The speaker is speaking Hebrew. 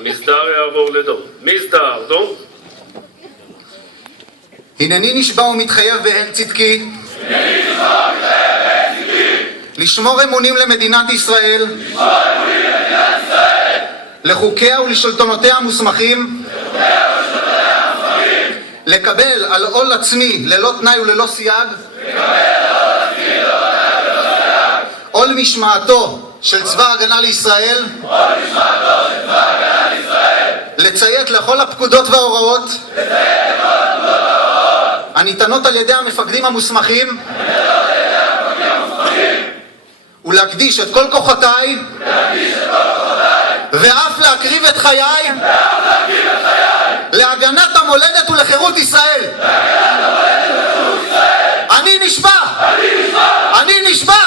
המסדר יעבור לדום. מסדר, דום. הנני נשבע ומתחייב בהן צדקי לשמור אמונים למדינת ישראל, לחוקיה ולשלטונותיה המוסמכים, לקבל על עול עצמי ללא תנאי וללא סייג עול משמעתו של צבא ההגנה לישראל, לציית לכל הפקודות וההוראות הניתנות על ידי המפקדים המוסמכים, ולהקדיש את כל כוחותיי ואף להקריב את חיי להגנת המולדת ולחירות ישראל. אני נשבע